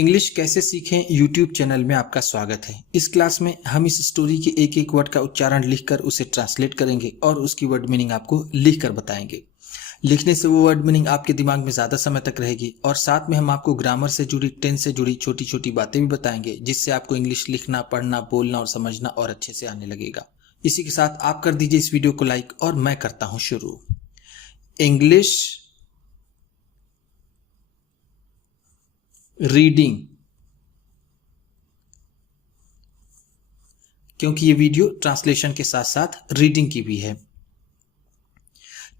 English कैसे सीखें YouTube channel में आपका स्वागत है। इस क्लास में हम इस स्टोरी के एक एक वर्ड का उच्चारण लिखकर उसे ट्रांसलेट करेंगे और उसकी वर्ड मीनिंग आपको लिखकर बताएंगे। लिखने से वो वर्ड मीनिंग आपके दिमाग में ज़्यादा समय तक रहेगी और साथ में हम आपको ग्रामर से जुड़ी, टेंस से जुड़ी छोटी छोटी बातें भी बताएंगे, जिससे आपको इंग्लिश लिखना, पढ़ना, बोलना और समझना और अच्छे से आने लगेगा। इसी के साथ आप कर दीजिए इस वीडियो को लाइक और मैं करता हूँ शुरू। इंग्लिश रीडिंग, क्योंकि ये वीडियो ट्रांसलेशन के साथ साथ रीडिंग की भी है।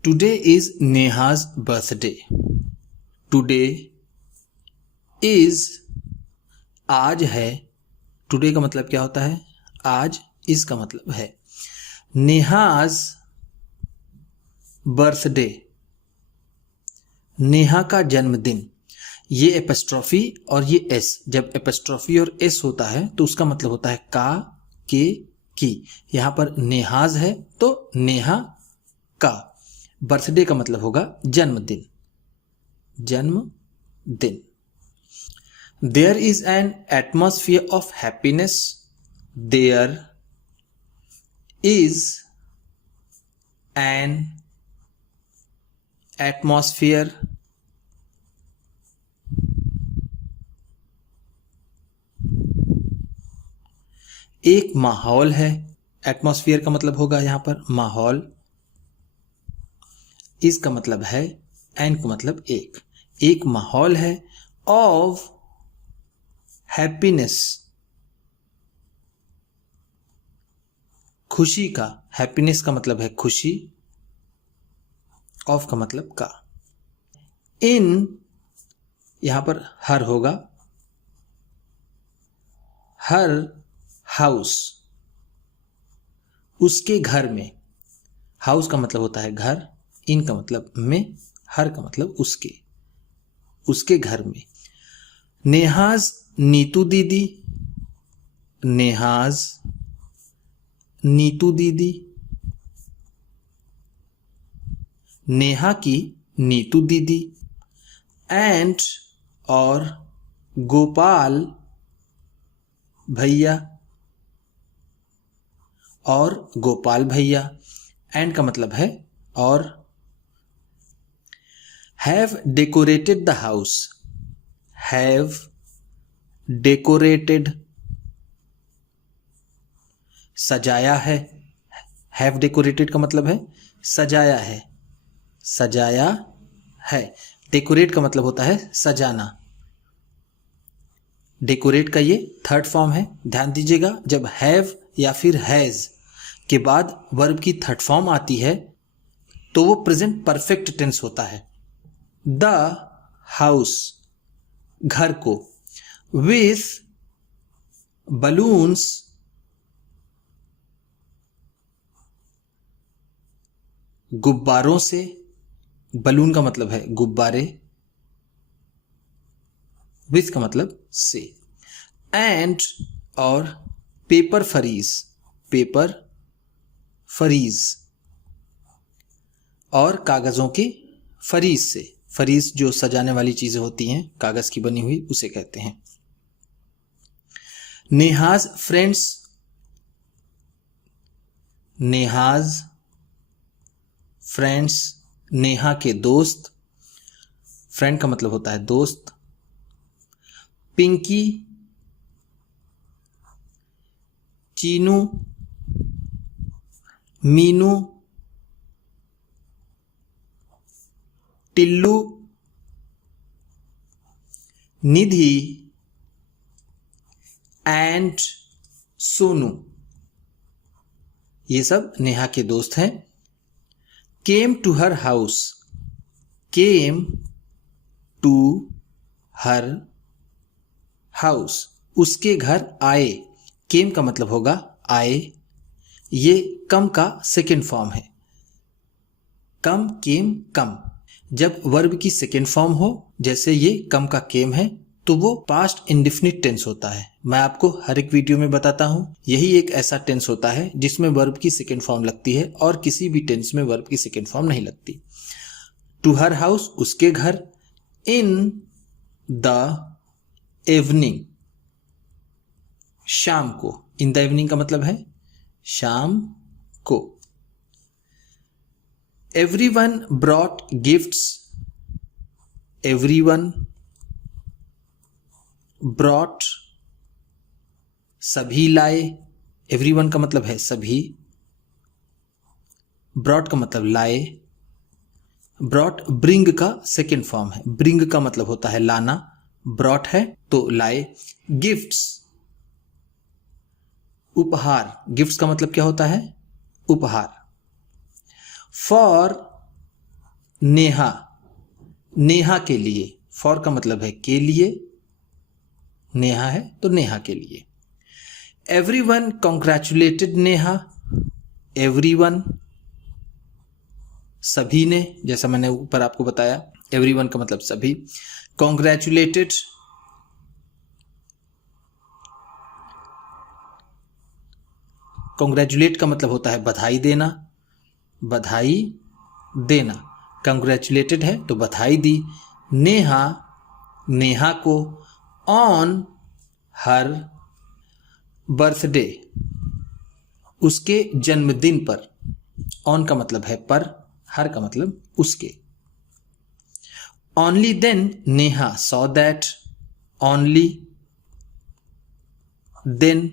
Today is Neha's birthday. Today is, आज है। टुडे का मतलब क्या होता है? आज। इज का मतलब है नेहाज बर्थडे, नेहा का जन्मदिन। ये एपस्ट्रॉफी और ये एस, जब एपस्ट्रॉफी और एस होता है तो उसका मतलब होता है का, के, की। यहां पर नेहाज है तो नेहा का। बर्थडे का मतलब होगा जन्मदिन, जन्मदिन। There is an atmosphere of happiness. There is an atmosphere एक माहौल है। एटमॉस्फेयर का मतलब होगा यहां पर माहौल। इस का मतलब है, एन का मतलब एक माहौल है ऑफ हैप्पीनेस, खुशी का। हैप्पीनेस का मतलब है खुशी, ऑफ का मतलब का। इन, यहां पर हर होगा, हर हाउस, उसके घर में। हाउस का मतलब होता है घर, इन का मतलब में, हर का मतलब उसके घर में। नेहाज नीतू दीदी, नेहाज नीतू दीदी, नेहा की नीतू दीदी। एंड, और गोपाल भैया, और गोपाल भैया। एंड का मतलब है और। Have decorated the house, have decorated, सजाया है। हैव डेकोरेटेड का मतलब है सजाया है, सजाया है। डेकोरेट का मतलब होता है सजाना। डेकोरेट का ये थर्ड फॉर्म है। ध्यान दीजिएगा, जब हैव या फिर हैज के बाद वर्ब की थर्ड फॉर्म आती है तो वो प्रेजेंट परफेक्ट टेंस होता है। द हाउस, घर को। विथ बलून्स, गुब्बारों से। बलून का मतलब है गुब्बारे, विथ का मतलब से। एंड, और पेपर फरीज, पेपर फरीज, और कागजों के फरीज से। फरीज जो सजाने वाली चीजें होती हैं, कागज की बनी हुई, उसे कहते हैं। नेहाज फ्रेंड्स, नेहाज फ्रेंड्स, नेहा के दोस्त। फ्रेंड का मतलब होता है दोस्त। पिंकी, चीनू, मीनू, टिल्लू, निधि एंड सोनू। ये सब नेहा के दोस्त हैं। Came to her house, came to her house, उसके घर आए। केम का मतलब होगा आए। ये कम का सेकेंड फॉर्म है। कम, केम, कम। जब वर्ब की सेकेंड फॉर्म हो, जैसे ये कम का केम है, तो वो पास्ट इंडेफिनिट टेंस होता है। मैं आपको हर एक वीडियो में बताता हूं, यही एक ऐसा टेंस होता है जिसमें वर्ब की सेकेंड फॉर्म लगती है और किसी भी टेंस में वर्ब की सेकेंड फॉर्म नहीं लगती। टू हर हाउस, उसके घर। इन द इवनिंग, शाम को। इन द इवनिंग का मतलब है शाम को। Everyone brought gifts, everyone brought, सभी लाए। एवरीवन का मतलब है सभी, ब्रॉट का मतलब लाए। ब्रॉट ब्रिंग का सेकेंड फॉर्म है। ब्रिंग का मतलब होता है लाना, ब्रॉट है तो लाए। गिफ्ट्स, उपहार। गिफ्ट्स का मतलब क्या होता है? उपहार। फॉर नेहा, नेहा के लिए। फॉर का मतलब है के लिए, नेहा है तो नेहा के लिए। एवरीवन कॉन्ग्रेचुलेटेड नेहा, एवरीवन सभी ने, जैसा मैंने ऊपर आपको बताया एवरीवन का मतलब सभी। कॉन्ग्रेचुलेटेड, कॉन्ग्रेचुलेट का मतलब होता है बधाई देना, बधाई देना। कॉन्ग्रेचुलेटेड है तो बधाई दी। नेहा, नेहा को। ऑन हर बर्थडे, उसके जन्मदिन पर। ऑन का मतलब है पर, हर का मतलब उसके। Only then Neha saw that, only then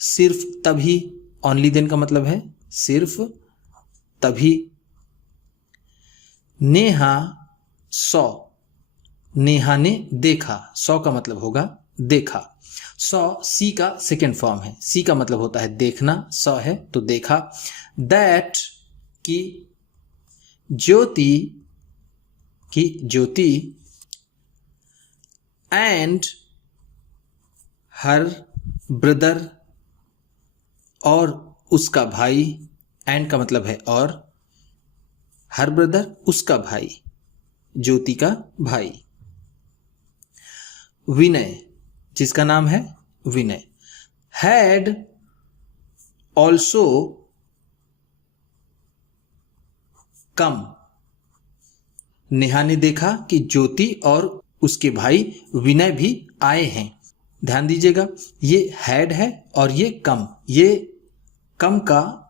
सिर्फ तभी। ओनली देन का मतलब है सिर्फ तभी। नेहा सॉ, नेहा ने देखा। सॉ का मतलब होगा देखा। सॉ सी का सेकेंड फॉर्म है। सी का मतलब होता है देखना, सॉ है तो देखा। दैट की ज्योति, की ज्योति। एंड हर ब्रदर, और उसका भाई। एंड का मतलब है और, हर ब्रदर उसका भाई, ज्योति का भाई। विनय, जिसका नाम है विनय। हैड ऑल्सो कम, नेहा ने देखा कि ज्योति और उसके भाई विनय भी आए हैं। ध्यान दीजिएगा, ये हैड है और ये कम। ये कम का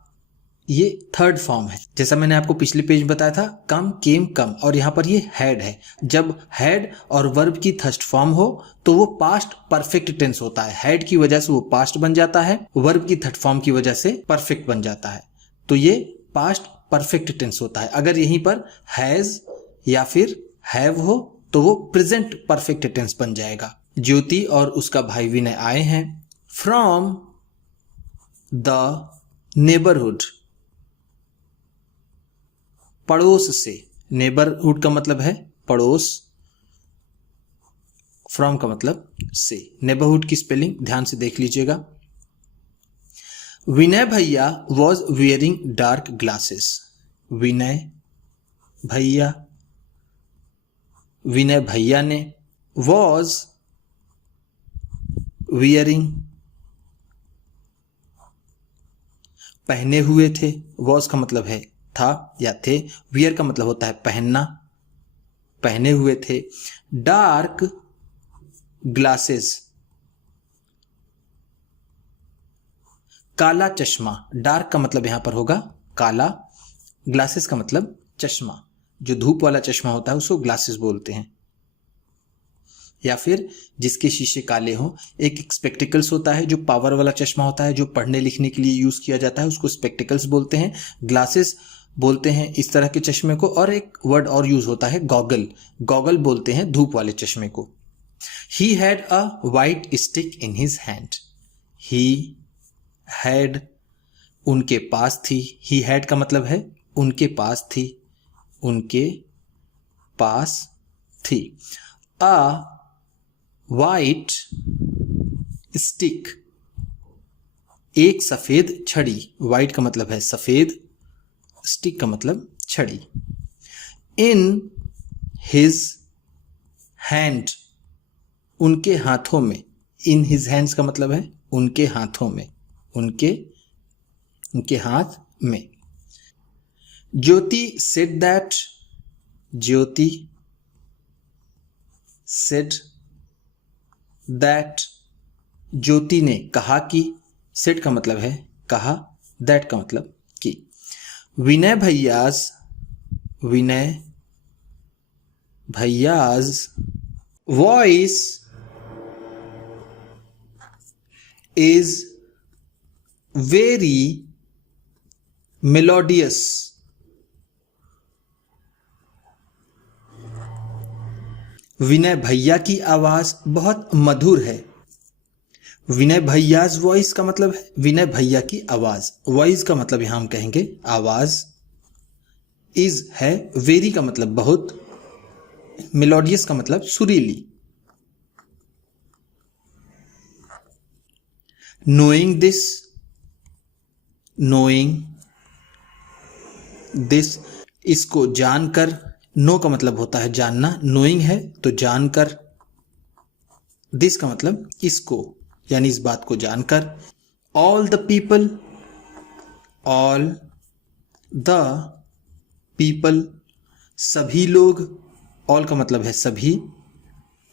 ये थर्ड फॉर्म है। जैसा मैंने आपको पिछले पेज में बताया था, कम, केम, कम, और यहां पर ये हैड है। जब हैड और वर्ब की थर्ड फॉर्म हो तो वो पास्ट परफेक्ट टेंस होता है। हैड की वजह से वो पास्ट बन जाता है, वर्ब की थर्ड फॉर्म की वजह से परफेक्ट बन जाता है। तो ये पास्ट परफेक्ट टेंस होता है। अगर यहीं पर हैज या फिर हैव हो तो वो प्रेजेंट परफेक्ट टेंस बन जाएगा। ज्योति और उसका भाई विनय आए हैं। फ्रॉम द नेबरहुड, पड़ोस से। नेबरहुड का मतलब है पड़ोस, फ्रॉम का मतलब से। नेबरहुड की स्पेलिंग ध्यान से देख लीजिएगा। विनय भैया वॉज वियरिंग डार्क ग्लासेस। विनय भैया, विनय भैया ने। वॉज वियरिंग, पहने हुए थे। वॉज का मतलब है था या थे। वियर का मतलब होता है पहनना, पहने हुए थे। डार्क ग्लासेस, काला चश्मा। डार्क का मतलब यहां पर होगा काला, ग्लासेस का मतलब चश्मा। जो धूप वाला चश्मा होता है उसको ग्लासेस बोलते हैं, या फिर जिसके शीशे काले हों। एक स्पेक्टिकल्स होता है जो पावर वाला चश्मा होता है, जो पढ़ने लिखने के लिए यूज किया जाता है, उसको स्पेक्टिकल्स बोलते हैं। ग्लासेस बोलते हैं इस तरह के चश्मे को। और एक वर्ड और यूज होता है गॉगल, गॉगल बोलते हैं धूप वाले चश्मे को। He had a white stick in his hand. He had, उनके पास थी। ही हैड का मतलब है उनके पास थी, उनके पास थी। अ वाइट स्टिक, एक सफेद छड़ी। वाइट का मतलब है सफेद, स्टिक का मतलब छड़ी। इन हिज हैंड, उनके हाथों में। इन हिज हैंड्स का मतलब है उनके हाथों में, उनके हाथ में। Jyoti said that, Jyoti said that, Jyoti ने कहा कि, सेड का मतलब है कहा, दैट का मतलब कि। विनय भैयाज वॉइस इज वेरी मेलोडियस। विनय भैया की आवाज बहुत मधुर है। विनय भैयाज वॉइस का मतलब है विनय भैया की आवाज, वॉइस का मतलब यहां हम कहेंगे आवाज, इज है, वेरी का मतलब बहुत, मेलोडियस का मतलब सुरीली। नोइंग दिस, इसको जानकर, नो का मतलब होता है जानना, नोइंग है तो जानकर, दिस का मतलब इसको यानी इस बात को जानकर। ऑल द पीपल, सभी लोग, ऑल का मतलब है सभी,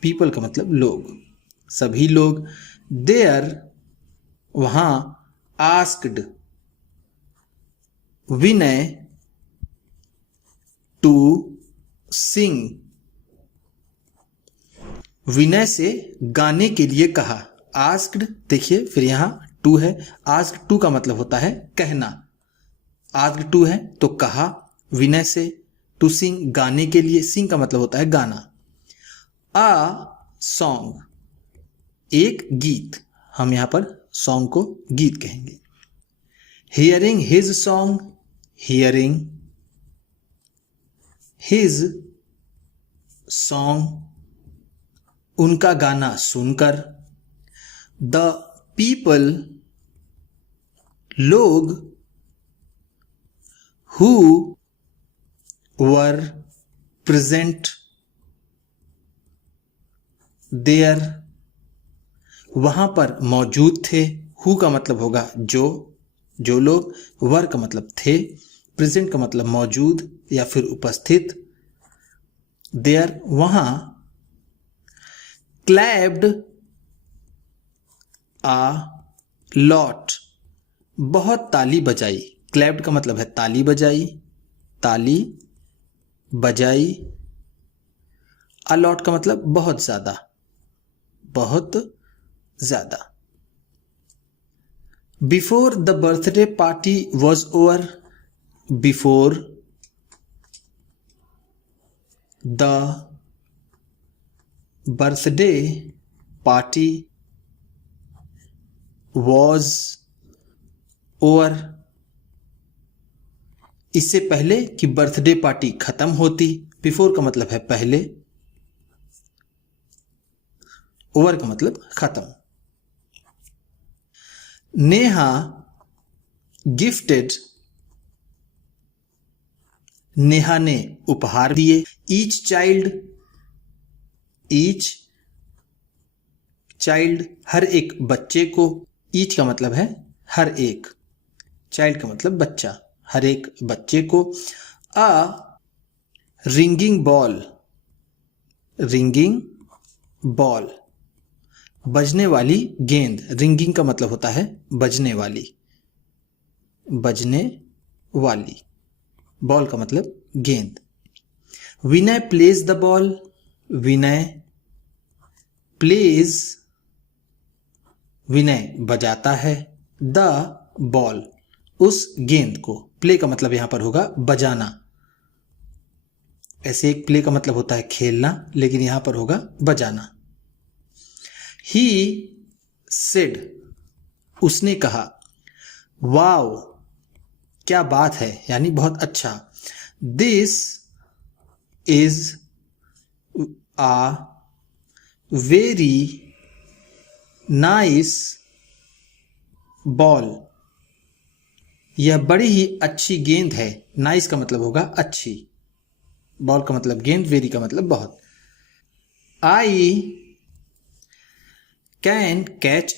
पीपल का मतलब लोग, सभी लोग। देयर, वहां, आस्क्ड विनय टू सिंग, विनय से गाने के लिए कहा। आस्क्ड, देखिए फिर यहां टू है, आस्क्ड टू का मतलब होता है कहना, आस्क्ड टू है तो कहा विनय से, टू सिंग गाने के लिए, सिंग का मतलब होता है गाना। आ सॉन्ग, एक गीत, हम यहां पर सॉन्ग को गीत कहेंगे। हियरिंग हिज सॉन्ग, उनका गाना सुनकर। द पीपल, लोग, हु वर प्रेजेंट देयर, वहां पर मौजूद थे। हु का मतलब होगा जो लोग, वर का मतलब थे, प्रेजेंट का मतलब मौजूद या फिर उपस्थित, देयर वहां। क्लैप्ड आ लॉट, बहुत ताली बजाई, क्लैप्ड का मतलब है ताली बजाई, अलॉट का मतलब बहुत ज्यादा। Before the birthday party was over, before the birthday party was over, इससे पहले कि बर्थडे पार्टी खत्म होती, बिफोर का मतलब है पहले, ओवर का मतलब खत्म। नेहा गिफ्टेड, नेहा ने उपहार दिए। ईच चाइल्ड, हर एक बच्चे को, ईच का मतलब है हर एक, चाइल्ड का मतलब बच्चा, हर एक बच्चे को। अ रिंगिंग बॉल, बजने वाली गेंद, रिंगिंग का मतलब होता है बजने वाली, बॉल का मतलब गेंद। विनय प्लेज द बॉल, विनय बजाता है, द बॉल, उस गेंद को, प्ले का मतलब यहां पर होगा बजाना, ऐसे एक प्ले का मतलब होता है खेलना, लेकिन यहां पर होगा बजाना। ही सेड, उसने कहा। वाओ, क्या बात है, यानी बहुत अच्छा। This is a very nice ball, यह बड़ी ही अच्छी गेंद है। नाइस का मतलब होगा अच्छी, बॉल का मतलब गेंद, वेरी का मतलब बहुत। आई कैन कैच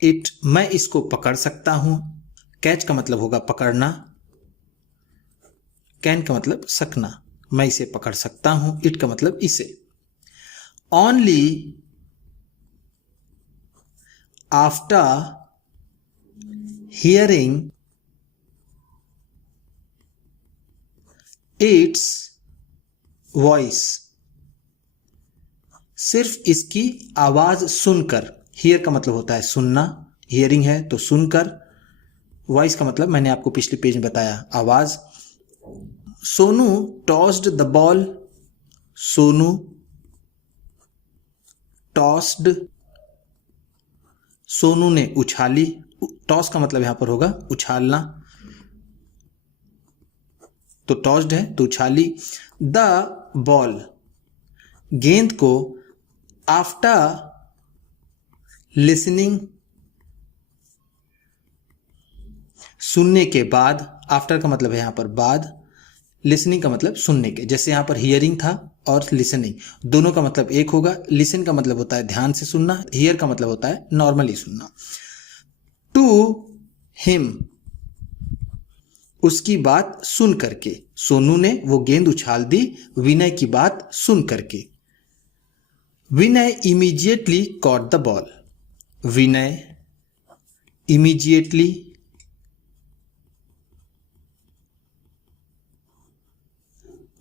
इट, मैं इसको पकड़ सकता हूं। कैच का मतलब होगा पकड़ना, कैन का मतलब सकना, मैं इसे पकड़ सकता हूं, इट का मतलब इसे। Only after hearing it's voice, सिर्फ इसकी आवाज सुनकर। हियर का मतलब होता है सुनना, हियरिंग है तो सुनकर, वॉइस का मतलब मैंने आपको पिछले पेज में बताया, आवाज। Sonu tossed the ball, Sonu tossed, Sonu ने उछाली, टॉस का मतलब यहां पर होगा उछालना, तो टॉस्ड है तो उछाली। द बॉल, गेंद को, आफ्टर लिसनिंग, सुनने के बाद, आफ्टर का मतलब है यहां पर बाद, लिसनिंग का मतलब सुनने के। जैसे यहां पर हियरिंग था और लिसनिंग, दोनों का मतलब एक होगा। लिसन का मतलब होता है ध्यान से सुनना, हियर का मतलब होता है नॉर्मली सुनना। टू हिम, उसकी बात सुन करके, सोनू ने वो गेंद उछाल दी विनय की बात सुन करके। Vinay immediately caught the ball, Vinay immediately,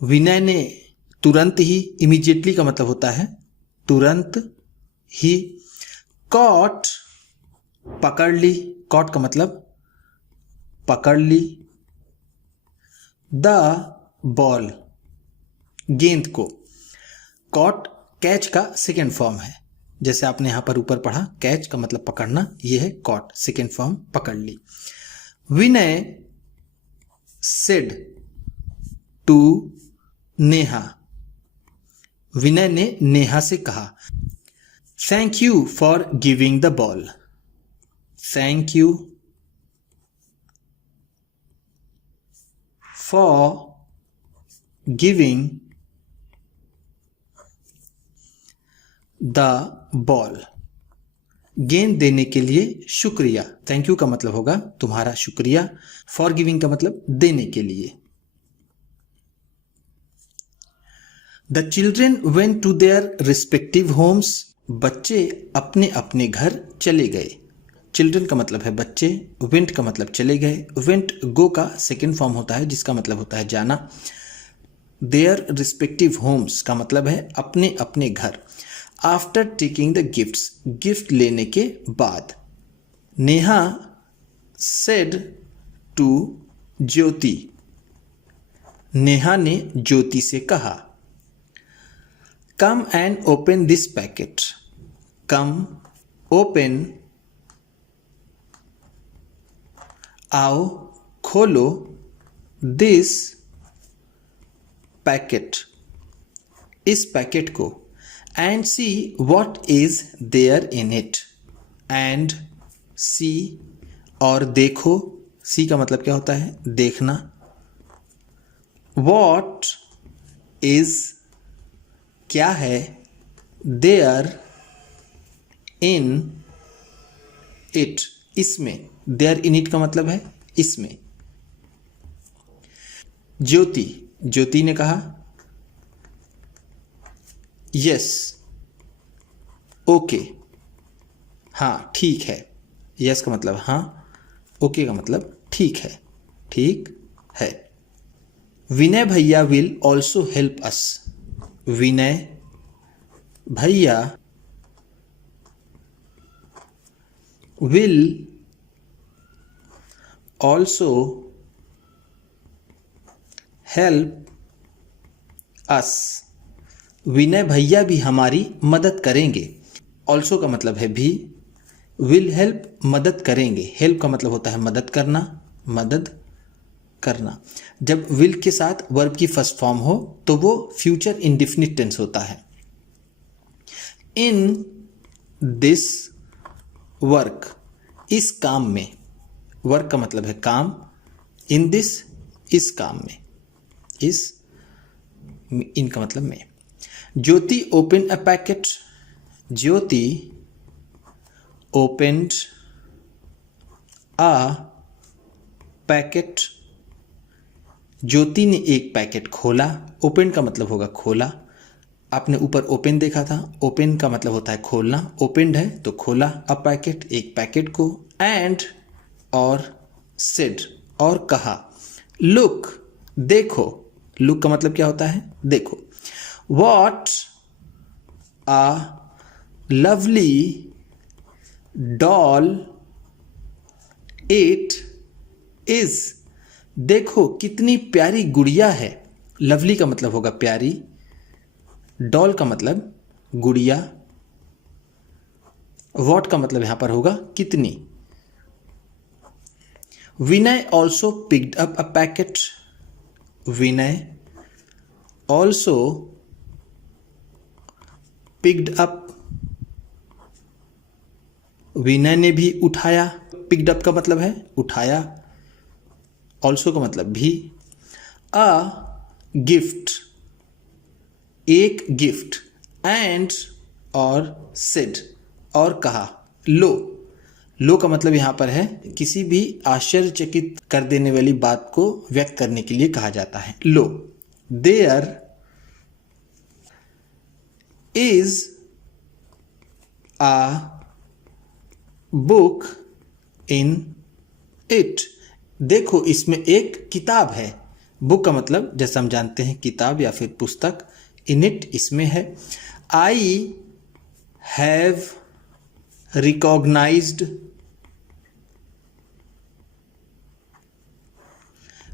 Vinay ने तुरंत ही, इमीडिएटली का मतलब होता है तुरंत ही। कॉट, पकड़ ली, कॉट का मतलब पकड़ ली। द बॉल, गेंद को, कॉट कैच का सेकेंड फॉर्म है। जैसे आपने यहां पर ऊपर पढ़ा, कैच का मतलब पकड़ना, यह है कॉट, सेकेंड फॉर्म पकड़ ली। विनय सेड टू नेहा, विनय ने नेहा से कहा। Thank you for giving the ball, thank you for giving the ball, गेंद देने के लिए शुक्रिया। थैंक यू का मतलब होगा तुम्हारा शुक्रिया, फॉर गिविंग का मतलब देने के लिए। The children went to their respective homes, बच्चे अपने अपने घर चले गए। चिल्ड्रन का मतलब है बच्चे, वेंट का मतलब चले गए, वेंट गो का सेकेंड फॉर्म होता है जिसका मतलब होता है जाना। देयर रिस्पेक्टिव होम्स का मतलब है अपने अपने घर। After taking the gifts, gift लेने के बाद। नेहा सेड टू ज्योति, नेहा ने ज्योति से कहा। Come and open this packet, come open, आओ खोलो, दिस पैकेट, इस पैकेट को, and see what is there in it, and see और देखो, सी का मतलब क्या होता है देखना। व्हाट इज क्या है, देयर इन इट, इसमें, देयर इन इट का मतलब है इसमें। ज्योति, ज्योति ने कहा यस ओके, हाँ ठीक है। यस का मतलब हाँ, ओके का मतलब ठीक है, ठीक है। विनय भैया विल ऑल्सो हेल्प अस, विनय भैया विल ऑल्सो हेल्प अस, विनय भैया भी हमारी मदद करेंगे। ऑल्सो का मतलब है भी, विल हेल्प मदद करेंगे, हेल्प का मतलब होता है मदद करना, मदद करना। जब विल के साथ वर्ब की फर्स्ट फॉर्म हो तो वो फ्यूचर इंडेफिनिट टेंस होता है। इन दिस वर्क, इस काम में, वर्क का मतलब है काम, इन दिस इस काम में, इस, इनका मतलब में। Jyoti open a packet, Jyoti opened a packet, Jyoti ने एक पैकेट खोला। ओपन का मतलब होगा खोला। आपने ऊपर ओपन देखा था, ओपन का मतलब होता है खोलना। ओपनड है तो खोला अ पैकेट, एक पैकेट को। एंड और सेड और कहा। लुक देखो, लुक का मतलब क्या होता है देखो। What a lovely doll it is, देखो कितनी प्यारी गुड़िया है। लवली का मतलब होगा प्यारी, डॉल का मतलब गुड़िया, व्हाट का मतलब यहां पर होगा कितनी। Vinay also picked up a packet, Vinay also picked up, Vinay ने भी उठाया। पिक्ड अप का मतलब है उठाया, ऑल्सो का मतलब भी। अ गिफ्ट, एक गिफ्ट। एंड और सेड और कहा। लो, लो का मतलब यहां पर है किसी भी आश्चर्यचकित कर देने वाली बात को व्यक्त करने के लिए कहा जाता है। लो, there is a book in it, देखो इसमें एक किताब है। बुक का मतलब जैसा हम जानते हैं किताब या फिर पुस्तक। इन इट इसमें है। आई हैव रिकॉग्नाइज्ड,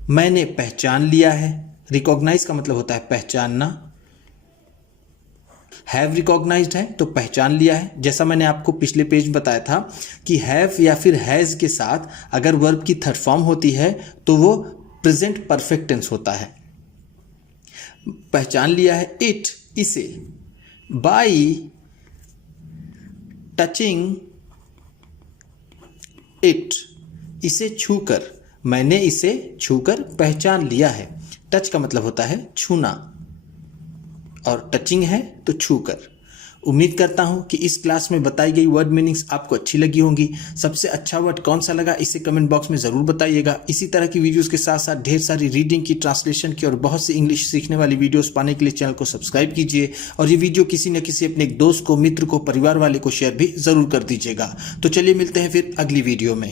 मैंने पहचान लिया है। रिकॉग्नाइज का मतलब होता है पहचानना। हैव रिकॉग्नाइज्ड है तो पहचान लिया है। जैसा मैंने आपको पिछले पेज में बताया था कि हैव या फिर हैज के साथ अगर वर्ब की थर्ड फॉर्म होती है तो वो प्रेजेंट परफेक्ट टेंस होता है। पहचान लिया है इट, इसे। बाई टचिंग इट, इसे छूकर, मैंने इसे छूकर पहचान लिया है। टच का मतलब होता है छूना और टचिंग है तो छूकर। उम्मीद करता हूं कि इस क्लास में बताई गई वर्ड मीनिंग्स आपको अच्छी लगी होंगी। सबसे अच्छा वर्ड कौन सा लगा इसे कमेंट बॉक्स में ज़रूर बताइएगा। इसी तरह की वीडियोस के साथ साथ ढेर सारी रीडिंग की, ट्रांसलेशन की और बहुत सी इंग्लिश सीखने वाली वीडियोस पाने के लिए चैनल को सब्सक्राइब कीजिए और ये वीडियो किसी न किसी अपने एक दोस्त को, मित्र को, परिवार वाले को शेयर भी ज़रूर कर दीजिएगा। तो चलिए मिलते हैं फिर अगली वीडियो में।